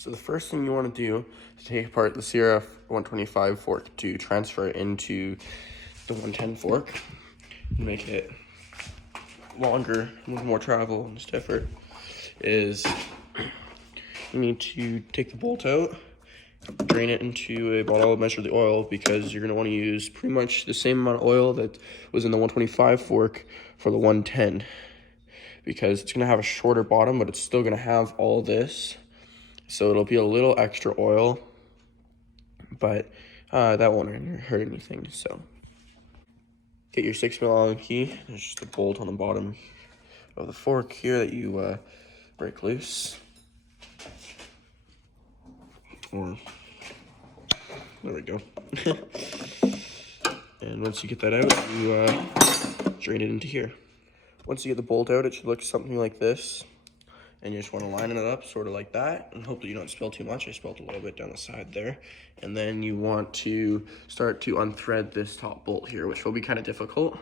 So the first thing you want to do is take apart the CRF 125 fork to transfer it into the 110 fork and make it longer, with more travel and stiffer. Is you need to take the bolt out, drain it into a bottle, measure the oil, because you're going to want to use pretty much the same amount of oil that was in the 125 fork for the 110, because it's going to have a shorter bottom, but it's still going to have all this. So it'll be a little extra oil, but that won't hurt anything. So get your 6mm Allen key. There's just a bolt on the bottom of the fork here that you break loose. Or there we go. And once you get that out, you drain it into here. Once you get the bolt out, it should look something like this. And you just want to line it up sort of like that, and hope that you don't spill too much. I spilled a little bit down the side there. And then you want to start to unthread this top bolt here, which will be kind of difficult.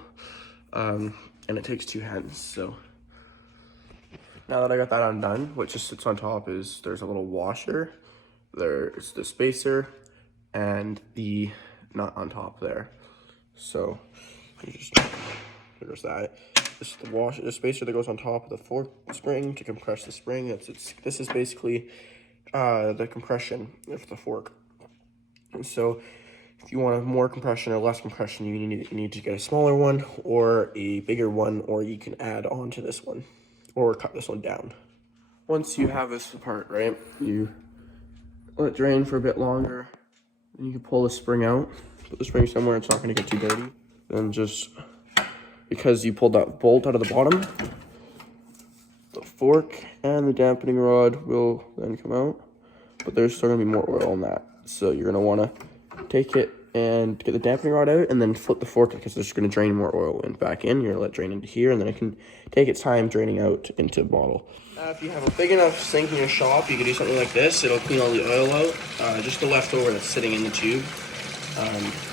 And it takes two hands. So now that I got that undone, what just sits on top is there's a little washer, there's the spacer, and the nut on top there. So there's that. This is the spacer that goes on top of the fork spring to compress the spring. This is basically the compression of the fork. And so if you want more compression or less compression, you need to get a smaller one or a bigger one, or you can add on to this one or cut this one down. Once you have this apart, right, you let it drain for a bit longer, and you can pull the spring out. Put the spring somewhere it's not going to get too dirty. Then just, because you pulled that bolt out of the bottom, the fork and the dampening rod will then come out, but there's still going to be more oil on that. So you're going to want to take it and get the dampening rod out and then flip the fork, because it's going to drain more oil back in. You're going to let it drain into here, and then it can take its time draining out into a bottle. If you have a big enough sink in your shop, you can do something like this. It'll clean all the oil out, just the leftover that's sitting in the tube.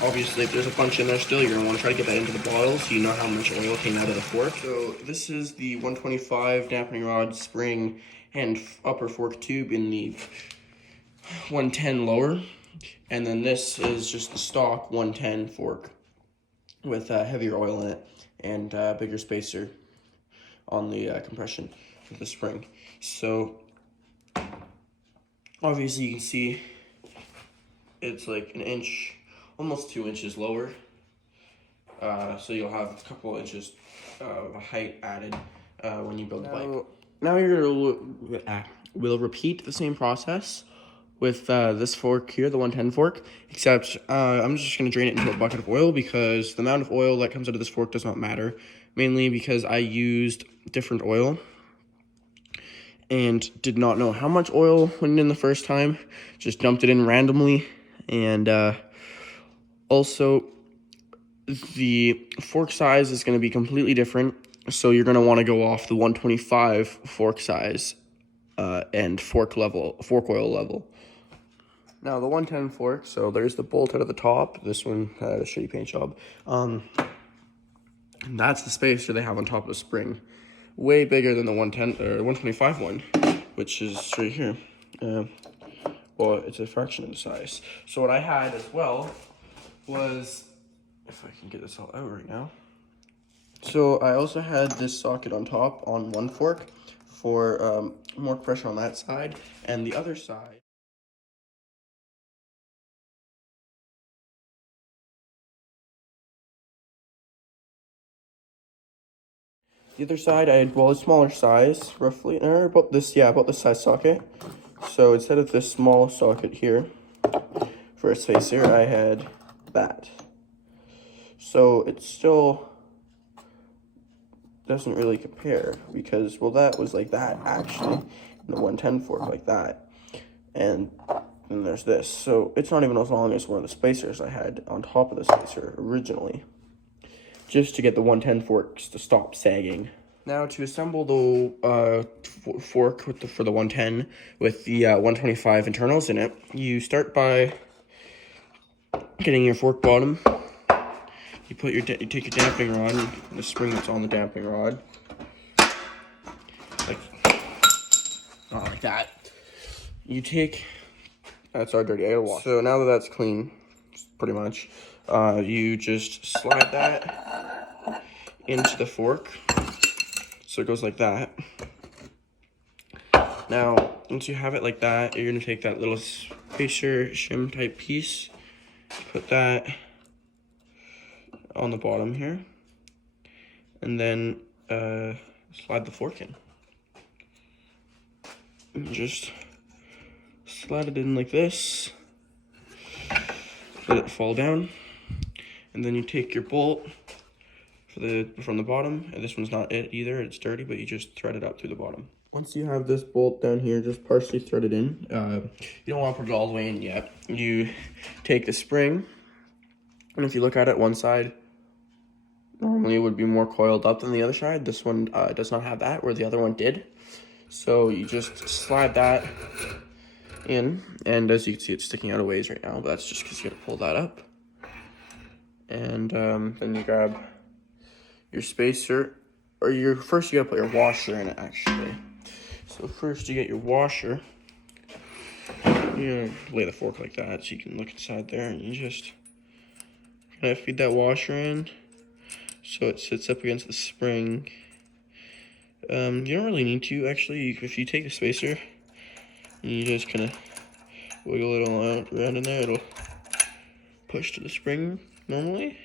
Obviously, if there's a bunch in there still, you're going to want to try to get that into the bottle so you know how much oil came out of the fork. So this is the 125 dampening rod, spring, and upper fork tube in the 110 lower. And then this is just the stock 110 fork with heavier oil in it and bigger spacer on the compression of the spring. So obviously you can see it's like an inch, almost 2 inches lower. So you'll have a couple of inches of height added when you build the bike. Now we'll repeat the same process with this fork here, the 110 fork, except I'm just going to drain it into a bucket of oil, because the amount of oil that comes out of this fork does not matter, mainly because I used different oil and did not know how much oil went in the first time, just dumped it in randomly. And also the fork size is going to be completely different, so you're going to want to go off the 125 fork size and fork oil level. Now the 110 fork, so there's the bolt out of the top. This one had a shitty paint job. And that's the spacer they have on top of the spring. Way bigger than the 110 or 125 one, which is right here. Well, it's a fraction of the size. So what I had as well was, if I can get this all out right now. So I also had this socket on top on one fork for more pressure on that side, and the other side. The other side, I had, well, a smaller size, roughly, or about this size socket. So instead of this small socket here for a spacer, I had that. So it still doesn't really compare, because, well, that was like that, actually, in the 110 fork, like that. And then there's this. So it's not even as long as one of the spacers I had on top of the spacer originally, just to get the 110 forks to stop sagging. Now to assemble the fork for the 110 with the 125 internals in it, you start by getting your fork bottom. You take your damping rod, and the spring that's on the damping rod, like not like that. you take, that's our dirty air wash. So now that that's clean, pretty much, you just slide that into the fork. So it goes like that. Now, once you have it like that, you're gonna take that little spacer shim type piece, put that on the bottom here, and then slide the fork in. And just slide it in like this, let it fall down, and then you take your bolt from the bottom, and this one's not it either, it's dirty, but you just thread it up through the bottom. Once you have this bolt down here, just partially thread it in. You don't want to put it all the way in yet. You take the spring, and if you look at it, one side normally it would be more coiled up than the other side. This one does not have that, where the other one did. So you just slide that in, and as you can see, it's sticking out a ways right now, but that's just because you're gonna pull that up. And then you grab your spacer, or first you gotta put your washer in it, actually. So first you get your washer, you lay the fork like that so you can look inside there, and you just kind of feed that washer in so it sits up against the spring. You don't really need to, actually. If you take the spacer and you just kind of wiggle it all around in there, it'll push to the spring normally,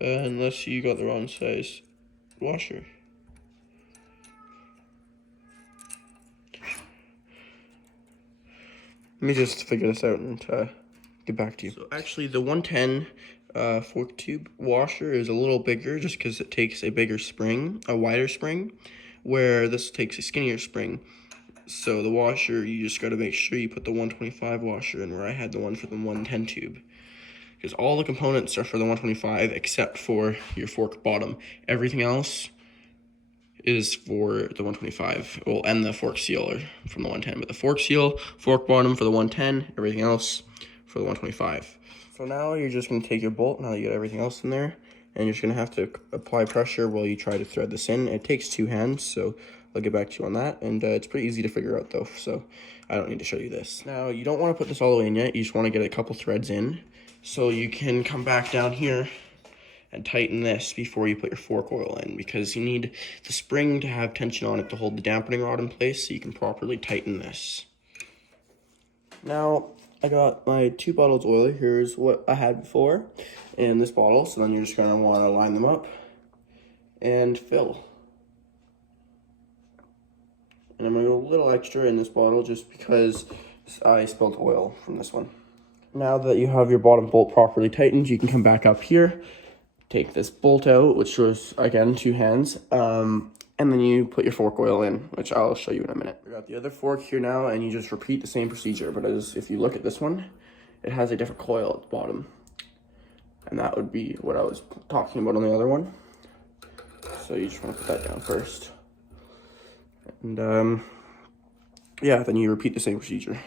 unless you got the wrong size washer. Let me just figure this out and get back to you. So actually the 110 fork tube washer is a little bigger just because it takes a bigger spring, a wider spring, where this takes a skinnier spring. So the washer, you just got to make sure you put the 125 washer in, where I had the one for the 110 tube. Because all the components are for the 125 except for your fork bottom. Everything else is for the 125, well, and the fork seal are from the 110, but the fork seal, fork bottom for the 110, everything else for the 125. So now you're just going to take your bolt, now you got everything else in there, and you're just going to have to apply pressure while you try to thread this in. It takes 2 hands, so I'll get back to you on that, and it's pretty easy to figure out though, so I don't need to show you this. Now, you don't want to put this all the way in yet, you just want to get a couple threads in, so you can come back down here and tighten this before you put your fork oil in, because you need the spring to have tension on it to hold the dampening rod in place so you can properly tighten this. Now, I got my 2 bottles of oil. Here's what I had before in this bottle, so then you're just going to want to line them up and fill. And I'm going to go a little extra in this bottle just because I spilled oil from this one. Now that you have your bottom bolt properly tightened, you can come back up here, take this bolt out, which was, again, 2 hands, and then you put your fork oil in, which I'll show you in a minute. We got the other fork here now, and you just repeat the same procedure, but if you look at this one, it has a different coil at the bottom. And that would be what I was talking about on the other one. So you just want to put that down first. And, yeah, then you repeat the same procedure.